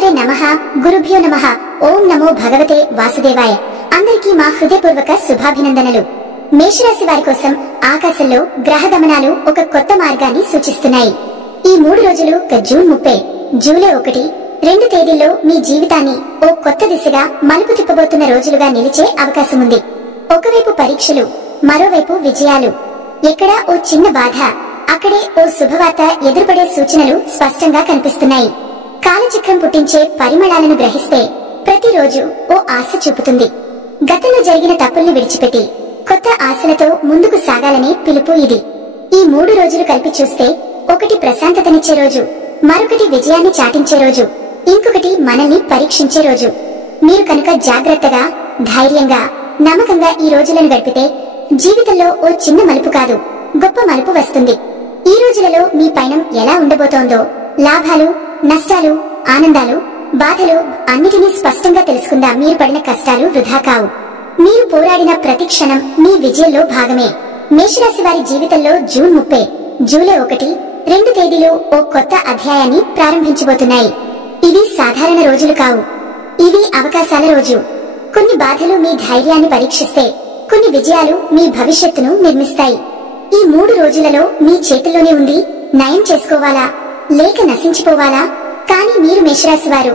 శ్రీమాత్రే నమః. గురుభ్యో నమః. ఓం నమో భగవతే వాసుదేవాయ. అందరికీ మా హృదయపూర్వక శుభాభినందనలు. మేషరాశి వారి కోసం ఆకాశంలో గ్రహ గమనాలు ఒక కొత్త మార్గాన్ని సూచిస్తున్నాయి. ఈ 3 రోజులు జూన్ 30, జూలై 1, 2 తేదీల్లో మీ జీవితాన్ని ఓ కొత్త దిశగా మలుపు తిప్పబోతున్న రోజులుగా నిలిచే అవకాశం ఉంది. ఒకవైపు పరీక్షలు, మరోవైపు విజయాలు. ఎక్కడా ఓ చిన్న బాధ, అక్కడే ఓ శుభవార్త ఎదురుపడే సూచనలు స్పష్టంగా కనిపిస్తున్నాయి. కాలచక్రం పుట్టించే పరిమళాలను గ్రహిస్తే ప్రతిరోజు ఓ ఆశ చూపుతుంది. గతంలో జరిగిన తప్పుల్ని విడిచిపెట్టి కొత్త ఆశలతో ముందుకు సాగాలనే పిలుపు ఇది. ఈ 3 రోజులు కలిపి చూస్తే ఒకటి ప్రశాంతతనిచ్చే రోజు, మరొకటి విజయాన్ని చాటించే రోజు, ఇంకొకటి మనల్ని పరీక్షించే రోజు. మీరు కనుక జాగ్రత్తగా, ధైర్యంగా, నమ్మకంగా ఈ రోజులను గడిపితే జీవితంలో ఓ చిన్న మలుపు కాదు, గొప్ప మలుపు వస్తుంది. ఈ రోజులలో మీ పయనం ఎలా ఉండబోతోందో, లాభాలు, నష్టాలు, ఆనందాలు, బాధలు అన్నిటినీ స్పష్టంగా తెలుసుకుందాం. మీరు పడిన కష్టాలు వృధా కావు. మీరు పోరాడిన ప్రతి క్షణం మీ విజయంలో భాగమే. మేషరాశి వారి జీవితంలో జూన్ 30, జూలై 1, 2 తేదీలు ఓ కొత్త అధ్యాయాన్ని ప్రారంభించబోతున్నాయి. ఇవి సాధారణ రోజులు కావు, ఇవి అవకాశాల రోజు. కొన్ని బాధలు మీ ధైర్యాన్ని పరీక్షిస్తే, కొన్ని విజయాలు మీ భవిష్యత్తును నిర్మిస్తాయి. ఈ 3 రోజులలో మీ చేతుల్లోనే ఉంది నయం చేసుకోవాలా లేక నశించిపోవాలా. కానీ మీరు మేషరాశి వారు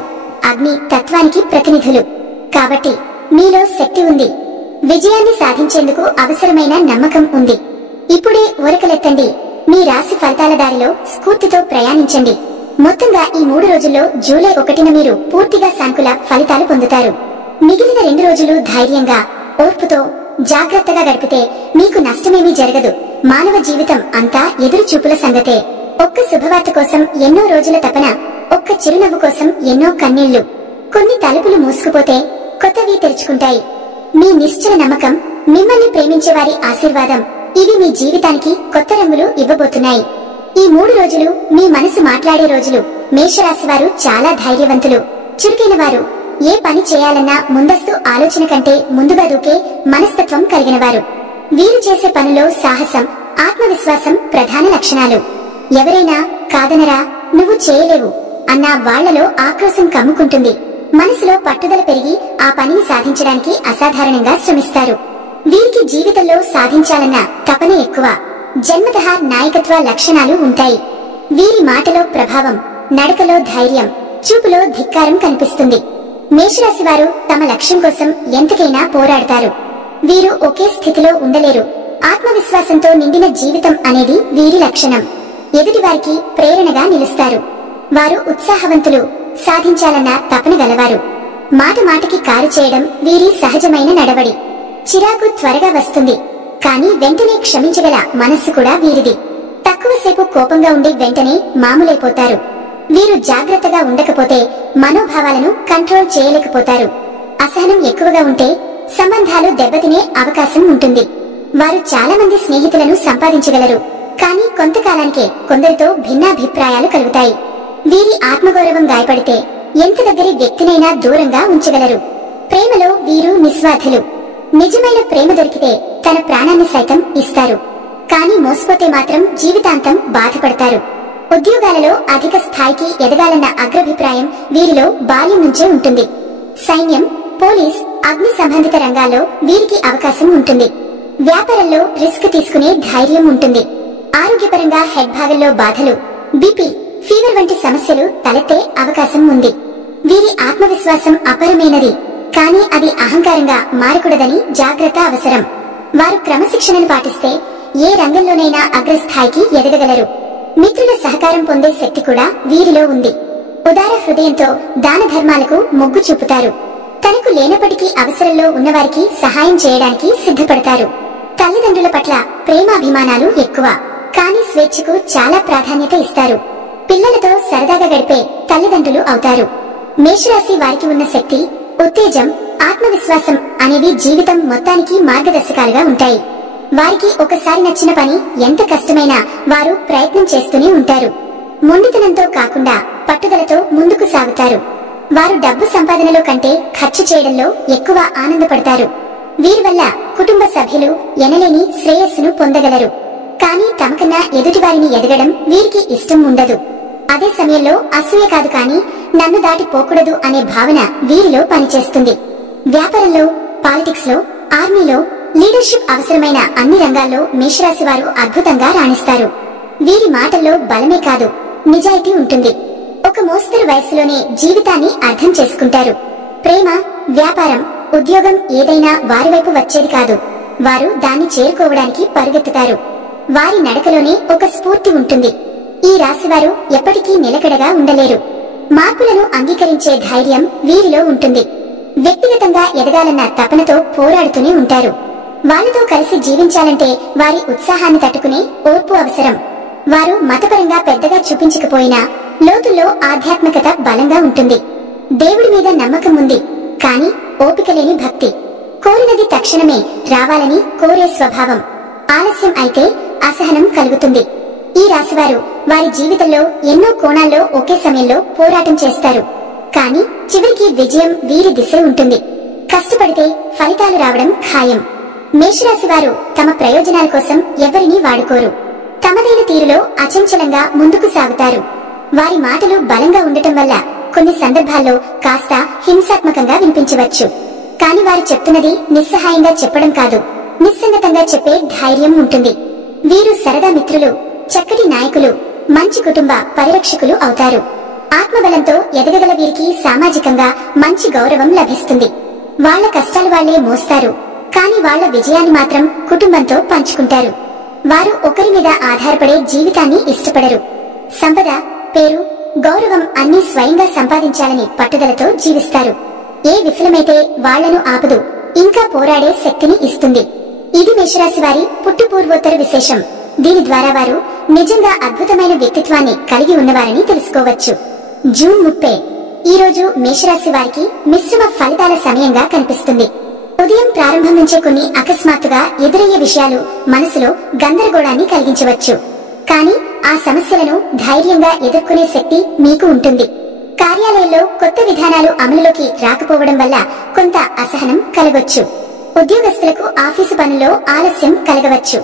అగ్ని తత్వానికి ప్రతినిధులు కాబట్టి మీలో శక్తి ఉంది. విజయాన్ని సాధించేందుకు అవసరమైన నమ్మకం ఉంది. ఇప్పుడే ఉరకలెత్తండి. మీ రాశి ఫలితాల దారిలో స్ఫూర్తితో ప్రయాణించండి. మొత్తంగా ఈ 3 రోజుల్లో జూలై 1న మీరు పూర్తిగా సానుకూల ఫలితాలు పొందుతారు. మిగిలిన 2 రోజులు ధైర్యంగా, ఓర్పుతో, జాగ్రత్తగా గడిపితే మీకు నష్టమేమీ జరగదు. మానవ జీవితం అంతా ఎదురు చూపుల సంగతే. ఒక్క శుభవార్త కోసం ఎన్నో రోజుల తపన, ఒక్క చిరునవ్వు కోసం ఎన్నో కన్నీళ్లు. కొన్ని తలుపులు మూసుకుపోతే కొత్తవి తెరుచుకుంటాయి. మీ నిశ్చల నమ్మకం, మిమ్మల్ని ప్రేమించే వారి ఆశీర్వాదం, ఇవి మీ జీవితానికి కొత్త రంగులు ఇవ్వబోతున్నాయి. ఈ 3 రోజులు మీ మనసు మాట్లాడే రోజులు. మేషరాశి వారు చాలా ధైర్యవంతులు, చురుకైన వారు. ఏ పని చేయాలన్నా ముందస్తు ఆలోచన కంటే ముందుగా దూకే మనస్తత్వం కలిగిన వారు. వీరు చేసే పనిలో సాహసం, ఆత్మవిశ్వాసం ప్రధాన లక్షణాలు. ఎవరైనా కాదనరా, నువ్వు చేయలేవు అన్న వాళ్లలో ఆక్రోశం కమ్ముకుంటుంది. మనసులో పట్టుదల పెరిగి ఆ పనిని సాధించడానికి అసాధారణంగా శ్రమిస్తారు. వీరికి జీవితంలో సాధించాలన్న తపన ఎక్కువ. జన్మతః నాయకత్వ లక్షణాలు ఉంటాయి. వీరి మాటలో ప్రభావం, నడకలో ధైర్యం, చూపులో ధిక్కారం కనిపిస్తుంది. మేషరాశి వారు తమ లక్ష్యం కోసం ఎంతకైనా పోరాడతారు. వీరు ఒకే స్థితిలో ఉండలేరు. ఆత్మవిశ్వాసంతో నిండిన జీవితం అనేది వీరి లక్షణం. ఎదుటి వారికి ప్రేరణగా నిలుస్తారు. వారు ఉత్సాహవంతులు, సాధించాలన్న తపన గలవారు. మాట మాటకి కారు చేయడం వీరి సహజమైన నడవడి. చిరాకు త్వరగా వస్తుంది, కానీ వెంటనే క్షమించగల మనస్సు కూడా వీరిది. తక్కువసేపు కోపంగా ఉండి వెంటనే మామూలైపోతారు. వీరు జాగ్రత్తగా ఉండకపోతే మనోభావాలను కంట్రోల్ చేయలేకపోతారు. అసహనం ఎక్కువగా ఉంటే సంబంధాలు దెబ్బతినే అవకాశం ఉంటుంది. వారు చాలా మంది స్నేహితులను సంపాదించగలరు, కానీ కొంతకాలానికే కొందరితో భిన్నాభిప్రాయాలు కలుగుతాయి. వీరి ఆత్మగౌరవం గాయపడితే ఎంత దగ్గరి వ్యక్తినైనా దూరంగా ఉంచగలరు. ప్రేమలో వీరు నిస్వార్థులు. నిజమైన ప్రేమ దొరికితే తన ప్రాణాన్ని సైతం ఇస్తారు. కానీ మోసపోతే మాత్రం జీవితాంతం బాధపడతారు. ఉద్యోగాలలో అధిక స్థాయికి ఎదగాలన్న అగ్రాభిప్రాయం వీరిలో బాల్యం నుంచే ఉంటుంది. సైన్యం, పోలీస్, అగ్ని సంబంధిత రంగాల్లో వీరికి అవకాశం ఉంటుంది. వ్యాపారంలో రిస్క్ తీసుకునే ధైర్యం ఉంటుంది. ఆరోగ్యపరంగా హెడ్ భాగంలో బాధలు, బీపీ, ఫీవర్ వంటి సమస్యలు తలెత్తే అవకాశం ఉంది. వీరి ఆత్మవిశ్వాసం అపరమైనది, కానీ అది అహంకారంగా మారకూడదని జాగ్రత్త అవసరం. వారు క్రమశిక్షణను పాటిస్తే ఏ రంగంలోనైనా అగ్రస్థాయికి ఎదగగలరు. మిత్రుల సహకారం పొందే శక్తి కూడా వీరిలో ఉంది. ఉదార హృదయంతో దాన ధర్మాలకు మొగ్గు చూపుతారు. తనకు లేనప్పటికీ అవసరంలో ఉన్నవారికి సహాయం చేయడానికి సిద్ధపడతారు. తల్లిదండ్రుల పట్ల ప్రేమాభిమానాలు ఎక్కువ, కానీ స్వేచ్ఛకు చాలా ప్రాధాన్యత ఇస్తారు. పిల్లలతో సరదాగా గడిపే తల్లిదండ్రులు అవుతారు. మేషరాశి వారికి ఉన్న శక్తి, ఉత్తేజం, ఆత్మవిశ్వాసం అనేవి జీవితం మొత్తానికి మార్గదర్శకాలుగా ఉంటాయి. వారికి ఒకసారి నచ్చిన పని ఎంత కష్టమైనా వారు ప్రయత్నం చేస్తూనే ఉంటారు. మొండితనంతో కాకుండా పట్టుదలతో ముందుకు సాగుతారు. వారు డబ్బు సంపాదనలో కంటే ఖర్చు చేయడంలో ఎక్కువ ఆనందపడతారు. వీరి వల్ల కుటుంబ సభ్యులు ఎనలేని శ్రేయస్సును పొందగలరు. కానీ తమకన్నా ఎదుటివారిని ఎదగడం వీరికి ఇష్టం ఉండదు. అదే సమయంలో అసూయ కాదు కానీ నన్ను దాటి పోకూడదు అనే భావన వీరిలో పనిచేస్తుంది. వ్యాపారంలో, పాలిటిక్స్ లో, ఆర్మీలో లీడర్షిప్ అవసరమైన అన్ని రంగాల్లో మేషరాశి వారు అద్భుతంగా రాణిస్తారు. వీరి మాటల్లో బలమే కాదు, నిజాయితీ ఉంటుంది. ఒక మోస్తరు వయస్సులోనే జీవితాన్ని అర్థం చేసుకుంటారు. ప్రేమ, వ్యాపారం, ఉద్యోగం ఏదైనా వారి వైపు వచ్చేది కాదు. వారు దాన్ని చేరుకోవడానికి పరుగెత్తుతారు. వారి నడకలోనే ఒక స్ఫూర్తి ఉంటుంది. ఈ రాశివారు ఎప్పటికీ నిలకడగా ఉండలేరు. మార్పులను అంగీకరించే ధైర్యం వీరిలో ఉంటుంది. వ్యక్తిగతంగా ఎదగాలన్న తపనతో పోరాడుతూనే ఉంటారు. వాళ్ళతో కలిసి జీవించాలంటే వారి ఉత్సాహాన్ని తట్టుకునే ఓర్పు అవసరం. వారు మతపరంగా పెద్దగా చూపించకపోయినా లోతుల్లో ఆధ్యాత్మికత బలంగా ఉంటుంది. దేవుడి మీద నమ్మకం ఉంది, కాని ఓపిక లేని భక్తి. కోరినది తక్షణమే రావాలని కోరే స్వభావం. ఆలస్యం అయితే అసహనం కలుగుతుంది. ఈ రాశివారు వారి జీవితంలో ఎన్నో కోణాల్లో ఒకే సమయంలో పోరాటం చేస్తారు. కానీ చివరికి విజయం వీరి దిశలో ఉంటుంది. కష్టపడితే ఫలితాలు రావడం ఖాయం. మేషరాశి వారు తమ ప్రయోజనాల కోసం ఎవరినీ వాడుకోరు. తమదైన తీరులో అచంచలంగా ముందుకు సాగుతారు. వారి మాటలు బలంగా ఉండటం వల్ల కొన్ని సందర్భాల్లో కాస్త హింసాత్మకంగా వినిపించవచ్చు. కాని వారు చెప్తున్నది నిస్సహాయంగా చెప్పడం కాదు, నిస్సంగతంగా చెప్పే ధైర్యం ఉంటుంది. వీరు సరదా మిత్రులు, చక్కటి నాయకులు, మంచి కుటుంబ పరిరక్షకులు అవుతారు. ఆత్మబలంతో ఎదగగల వీరికి సామాజికంగా మంచి గౌరవం లభిస్తుంది. వాళ్ల కష్టాలు వాళ్లే మోస్తారు, కాని వాళ్ల విజయాన్ని మాత్రం కుటుంబంతో పంచుకుంటారు. వారు ఒకరి మీద ఆధారపడే జీవితాన్ని ఇష్టపడరు. సంపద, పేరు, గౌరవం అన్నీ స్వయంగా సంపాదించాలని పట్టుదలతో జీవిస్తారు. ఏ విఫలమైతే వాళ్లను ఆపదు, ఇంకా పోరాడే శక్తిని ఇస్తుంది. ఇది మేషరాశి వారి పుట్టుపూర్వోత్తర విశేషం. దీని ద్వారా వారు నిజంగా అద్భుతమైన వ్యక్తిత్వాన్ని కలిగి ఉన్నవారని తెలుసుకోవచ్చు. జూన్ 30 ఈ రోజు మేషరాశి వారికి మిశ్రమ ఫలితాల సమయంగా కనిపిస్తుంది. ఉదయం ప్రారంభం నుంచే కొన్ని అకస్మాత్తుగా ఎదురయ్యే విషయాలు మనసులో గందరగోళాన్ని కలిగించవచ్చు. కానీ ఆ సమస్యలను ధైర్యంగా ఎదుర్కొనే శక్తి మీకు ఉంటుంది. కార్యాలయంలో కొత్త విధానాలు అమలులోకి రాకపోవడం వల్ల కొంత అసహనం కలగవచ్చు. ఉద్యోగస్తులకు ఆఫీసు పనుల్లో ఆలస్యం కలగవచ్చు.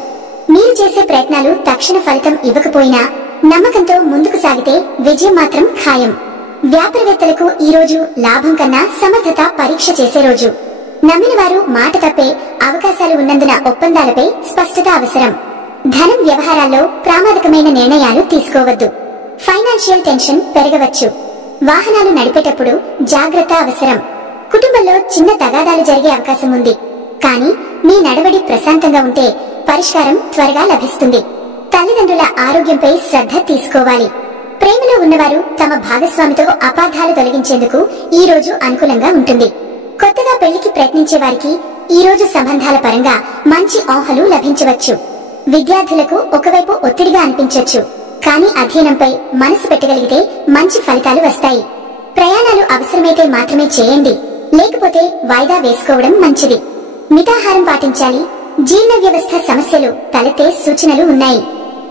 మీరు చేసే ప్రయత్నాలు తక్షణ ఫలితం ఇవ్వకపోయినా నమ్మకంతో ముందుకు సాగితే విజయం మాత్రం ఖాయం. వ్యాపారవేత్తలకు ఈ రోజు లాభం కన్నా సమర్థత పరీక్ష చేసే రోజు. నమ్మిన వారు మాట తప్పే అవకాశాలు ఉన్నందున ఒప్పందాలపై స్పష్టత అవసరం. ధనం వ్యవహారాల్లో ప్రామాదికమైన నిర్ణయాలు తీసుకోవద్దు. ఫైనాన్షియల్ టెన్షన్ పెరగవచ్చు. వాహనాలు నడిపేటప్పుడు జాగ్రత్త అవసరం. కుటుంబంలో చిన్న తగాదాలు జరిగే అవకాశం ఉంది. కానీ మీ నడవడి ప్రశాంతంగా ఉంటే పరిష్కారం త్వరగా లభిస్తుంది. తల్లిదండ్రుల ఆరోగ్యంపై శ్రద్ధ తీసుకోవాలి. ప్రేమలో ఉన్నవారు తమ భాగస్వామితో అపార్థాలు తొలగించేందుకు ఈ రోజు అనుకూలంగా ఉంటుంది. కొత్తగా పెళ్లికి ప్రయత్నించే వారికి ఈ రోజు సంబంధాల పరంగా మంచి ఊహలు లభించవచ్చు. విద్యార్థులకు ఒకవైపు ఒత్తిడిగా అనిపించవచ్చు, కానీ అధ్యయనంపై మనసు పెట్టగలిగితే మంచి ఫలితాలు వస్తాయి. ప్రయాణాలు అవసరమైతే మాత్రమే చేయండి, లేకపోతే వాయిదా వేసుకోవడం మంచిది. మితాహారం పాటించాలి. జీర్ణ వ్యవస్థ సమస్యలు తలెత్తే సూచనలు ఉన్నాయి.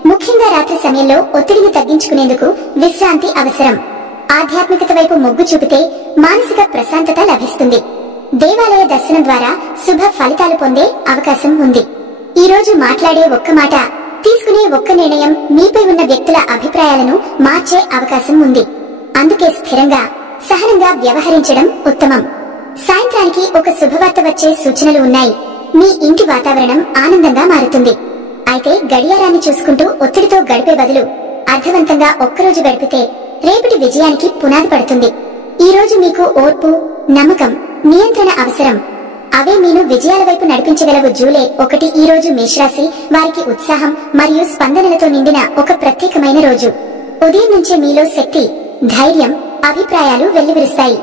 ముఖ్యంగా రాత్రి సమయంలో ఒత్తిడిని తగ్గించుకునేందుకు విశ్రాంతి అవసరం. ఆధ్యాత్మికత వైపు మొగ్గు చూపితే మానసిక ప్రశాంతత లభిస్తుంది. దేవాలయ దర్శనం ద్వారా శుభ ఫలితాలు పొందే అవకాశం ఉంది. ఈ రోజు మాట్లాడే ఒక్క మాట, తీసుకునే ఒక్క నిర్ణయం మీపై ఉన్న వ్యక్తుల అభిప్రాయాలను మార్చే అవకాశం ఉంది. అందుకే స్థిరంగా, సహనంగా వ్యవహరించడం ఉత్తమం. సాయంత్రానికి ఒక శుభవార్త వచ్చే సూచనలు ఉన్నాయి. మీ ఇంటి వాతావరణం ఆనందంగా మారుతుంది. అయితే గడియారాన్ని చూసుకుంటూ ఒత్తిడితో గడిపే బదులు అర్థవంతంగా ఒక్కరోజు గడిపితే రేపటి విజయానికి పునాది పడుతుంది. ఈ రోజు మీకు ఓర్పు, నమ్మకం, నియంత్రణ అవసరం. అవే మీను విజయాల వైపు నడిపించగలవు. జూలై 1 ఈ రోజు మేషరాశి వారికి ఉత్సాహం మరియు స్పందనలతో నిండిన ఒక ప్రత్యేకమైన రోజు. ఉదయం నుంచే మీలో శక్తి, ధైర్యం, అభిప్రాయాలు వెల్లివిరుస్తాయి.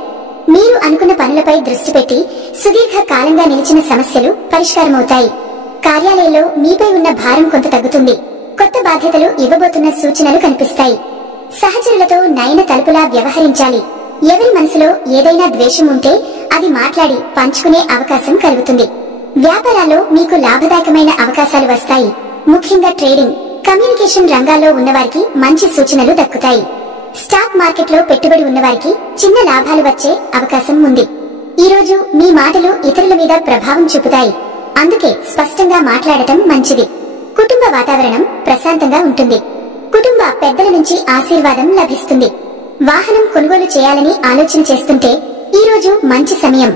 మీరు అనుకున్న పనులపై దృష్టి పెట్టి సుదీర్ఘ కాలంగా నిలిచిన సమస్యలు పరిష్కారమవుతాయి. కార్యాలయంలో మీపై ఉన్న భారం కొంత తగ్గుతుంది. కొత్త బాధ్యతలు ఇవ్వబోతున్న సూచనలు కనిపిస్తాయి. సహచరులతో నయన తలుపులా వ్యవహరించాలి. ఎవరి మనసులో ఏదైనా ద్వేషం ఉంటే అది మాట్లాడి పంచుకునే అవకాశం కలుగుతుంది. వ్యాపారాల్లో మీకు లాభదాయకమైన అవకాశాలు వస్తాయి. ముఖ్యంగా ట్రేడింగ్, కమ్యూనికేషన్ రంగాల్లో ఉన్నవారికి మంచి సూచనలు దక్కుతాయి. స్టాక్ మార్కెట్లో పెట్టుబడి ఉన్నవారికి చిన్న లాభాలు వచ్చే అవకాశం ఉంది. ఈ రోజు మీ మాటలు ఇతరుల మీద ప్రభావం చూపుతాయి. అందుకే స్పష్టంగా మాట్లాడటం మంచిది. కుటుంబ వాతావరణం ప్రశాంతంగా ఉంటుంది. కుటుంబ పెద్దల నుంచి ఆశీర్వాదం లభిస్తుంది. వాహనం కొనుగోలు చేయాలని ఆలోచన చేస్తుంటే ఈ రోజు మంచి సమయం.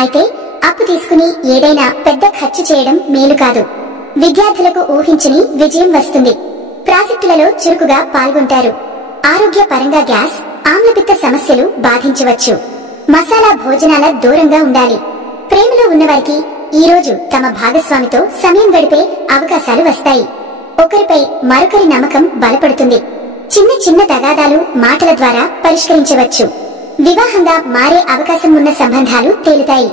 అయితే అప్పు తీసుకుని ఏదైనా పెద్ద ఖర్చు చేయడం మేలు కాదు. విద్యార్థులకు ఊహించని విజయం వస్తుంది. ప్రాజెక్టులలో చురుకుగా పాల్గొంటారు. ఆరోగ్య పరంగా గ్యాస్, ఆమ్లపిత్త సమస్యలు బాధించవచ్చు. మసాలా భోజనాల దూరంగా ఉండాలి. ప్రేమలో ఉన్నవారికి ఈ రోజు తమ భాగస్వామితో సమయం గడిపే అవకాశాలు వస్తాయి. ఒకరిపై మరొకరి నమ్మకం బలపడుతుంది. చిన్న చిన్న తగాదాలు మాటల ద్వారా పరిష్కరించవచ్చు. వివాహంగా మారే అవకాశం ఉన్న సంబంధాలు తేలుతాయి.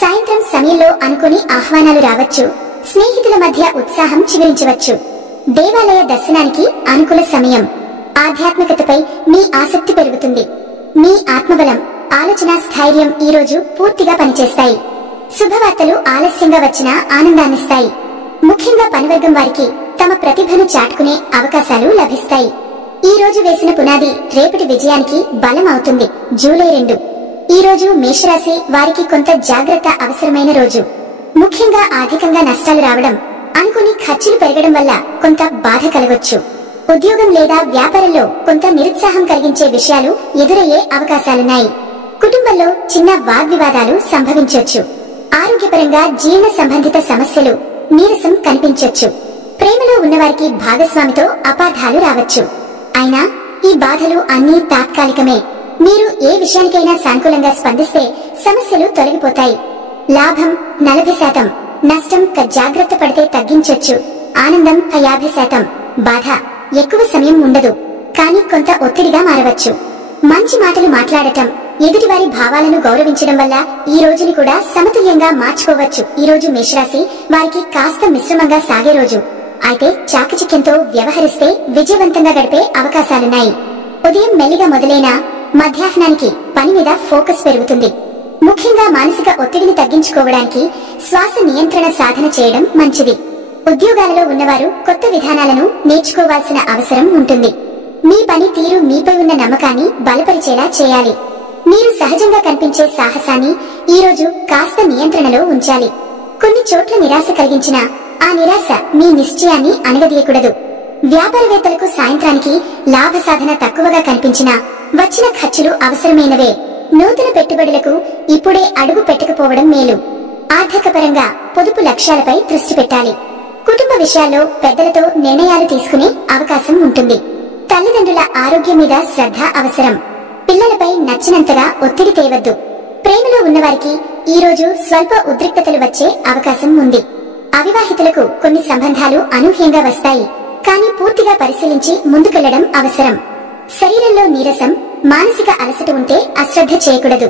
సాయంత్రం సమయంలో అనుకుని ఆహ్వానాలు రావచ్చు. స్నేహితుల మధ్య ఉత్సాహం చిగురించవచ్చు. దేవాలయ దర్శనానికి అనుకూల సమయం. ఆధ్యాత్మికతపై మీ ఆసక్తి పెరుగుతుంది. మీ ఆత్మబలం, ఆలోచన స్థైర్యం ఈ రోజు పూర్తిగా పనిచేస్తాయి. శుభవార్తలు ఆలస్యంగా వచ్చినా ఆనందాన్నిస్తాయి. ముఖ్యంగా పనివర్గం వారికి తమ ప్రతిభను చాటుకునే అవకాశాలు లభిస్తాయి. ఈ రోజు వేసిన పునాది రేపటి విజయానికి బలం అవుతుంది. జూలై 2 ఈ రోజు మేషరాశి వారికి కొంత జాగ్రత్త అవసరమైన రోజు. ముఖ్యంగా ఆర్థికంగా నష్టాలు రావడం, అనుకుని ఖర్చులు పెరగడం వల్ల కొంత బాధ కలగొచ్చు. ఉద్యోగం లేదా వ్యాపారంలో కొంత నిరుత్సాహం కలిగించే విషయాలు ఎదురయ్యే అవకాశాలున్నాయి. కుటుంబంలో చిన్న వాగ్వివాదాలు సంభవించవచ్చు. ఆరోగ్యపరంగా జీర్ణ సంబంధిత సమస్యలు, నీరసం కనిపించొచ్చు. ప్రేమలో ఉన్నవారికి భాగస్వామితో అపార్థాలు రావచ్చు. అయినా ఈ బాధలు అన్నీ తాత్కాలికమే. మీరు ఏ విషయానికైనా సానుకూలంగా స్పందిస్తే సమస్యలు తొలగిపోతాయి. లాభం 40%, నష్టం జాగ్రత్త పడితే తగ్గించొచ్చు. ఆనందం 50%, బాధ ఎక్కువ సమయం ఉండదు, కానీ కొంత ఒత్తిడిగా మారవచ్చు. మంచి మాటలు మాట్లాడటం, ఎదుటివారి భావాలను గౌరవించడం వల్ల ఈ రోజుని కూడా సమతుల్యంగా మార్చుకోవచ్చు. ఈ రోజు మేషరాశి వారికి కాస్త మిశ్రమంగా సాగే రోజు. అయితే చాకచక్యంతో వ్యవహరిస్తే విజయవంతంగా గడిపే అవకాశాలున్నాయి. ఉదయం మెల్లిగా మొదలైన మధ్యాహ్నానికి పని మీద ఫోకస్ పెరుగుతుంది. ముఖ్యంగా మానసిక ఒత్తిడిని తగ్గించుకోవడానికి శ్వాస నియంత్రణ సాధన చేయడం మంచిది. ఉద్యోగాలలో ఉన్నవారు కొత్త విధానాలను నేర్చుకోవాల్సిన అవసరం ఉంటుంది. మీ పని తీరు మీపై ఉన్న నమ్మకాన్ని బలపరిచేలా చేయాలి. మీరు సహజంగా కనిపించే సాహసాన్ని ఈ రోజు కాస్త నియంత్రణలో ఉంచాలి. కొన్ని చోట్ల నిరాశ కలిగించిన ఆ నిరాశ మీ నిశ్చయాన్ని అణగదీయకూడదు. వ్యాపారవేత్తలకు సాయంత్రానికి లాభ సాధన తక్కువగా కనిపించినా వచ్చిన ఖర్చులు అవసరమైనవే. నూతన పెట్టుబడులకు ఇప్పుడే అడుగు పెట్టకపోవడం మేలు. ఆర్థిక పరంగా పొదుపు లక్ష్యాలపై దృష్టి పెట్టాలి. కుటుంబ విషయాల్లో పెద్దలతో నిర్ణయాలు తీసుకునే అవకాశం ఉంటుంది. తల్లిదండ్రుల ఆరోగ్యం మీద శ్రద్ధ అవసరం. పిల్లలపై నచ్చినంతగా ఒత్తిడి తేవద్దు. ప్రేమలో ఉన్నవారికి ఈ రోజు స్వల్ప ఉద్రిక్తతలు వచ్చే అవకాశం ఉంది. అవివాహితులకు కొన్ని సంబంధాలు అనూహ్యంగా వస్తాయి, కానీ పూర్తిగా పరిశీలించి ముందుకెళ్లడం అవసరం. శరీరంలో నీరసం, మానసిక అలసట ఉంటే అశ్రద్ధ చేయకూడదు.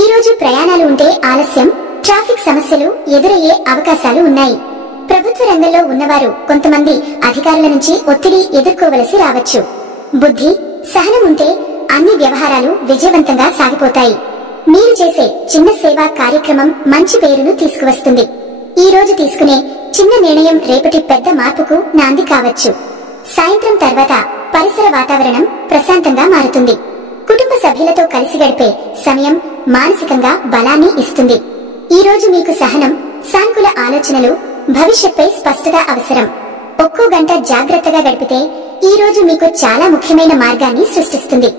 ఈ రోజు ప్రయాణాలు ఉంటే ఆలస్యం, ట్రాఫిక్ సమస్యలు ఎదురయ్యే అవకాశాలు ఉన్నాయి. ప్రభుత్వ రంగంలో ఉన్నవారు కొంతమంది అధికారుల నుంచి ఒత్తిడి ఎదుర్కోవలసి రావచ్చు. బుద్ధి, సహనం ఉంటే అన్ని వ్యవహారాలు విజయవంతంగా సాగిపోతాయి. మీరు చేసే చిన్న సేవా కార్యక్రమం మంచి పేరును తీసుకువస్తుంది. ఈ రోజు తీసుకునే చిన్న నిర్ణయం రేపటి పెద్ద మార్పుకు నాంది కావచ్చు. సాయంత్రం తర్వాత పరిసర వాతావరణం ప్రశాంతంగా మారుతుంది. కుటుంబ సభ్యులతో కలిసి గడిపే సమయం మానసికంగా బలాన్ని ఇస్తుంది. ఈ రోజు మీకు సహనం, సానుకూల ఆలోచనలు, భవిష్యత్పై స్పష్టత అవసరం. ఒక్కో గంట జాగ్రత్తగా గడిపితే ఈ రోజు మీకు చాలా ముఖ్యమైన మార్గాన్ని సృష్టిస్తుంది.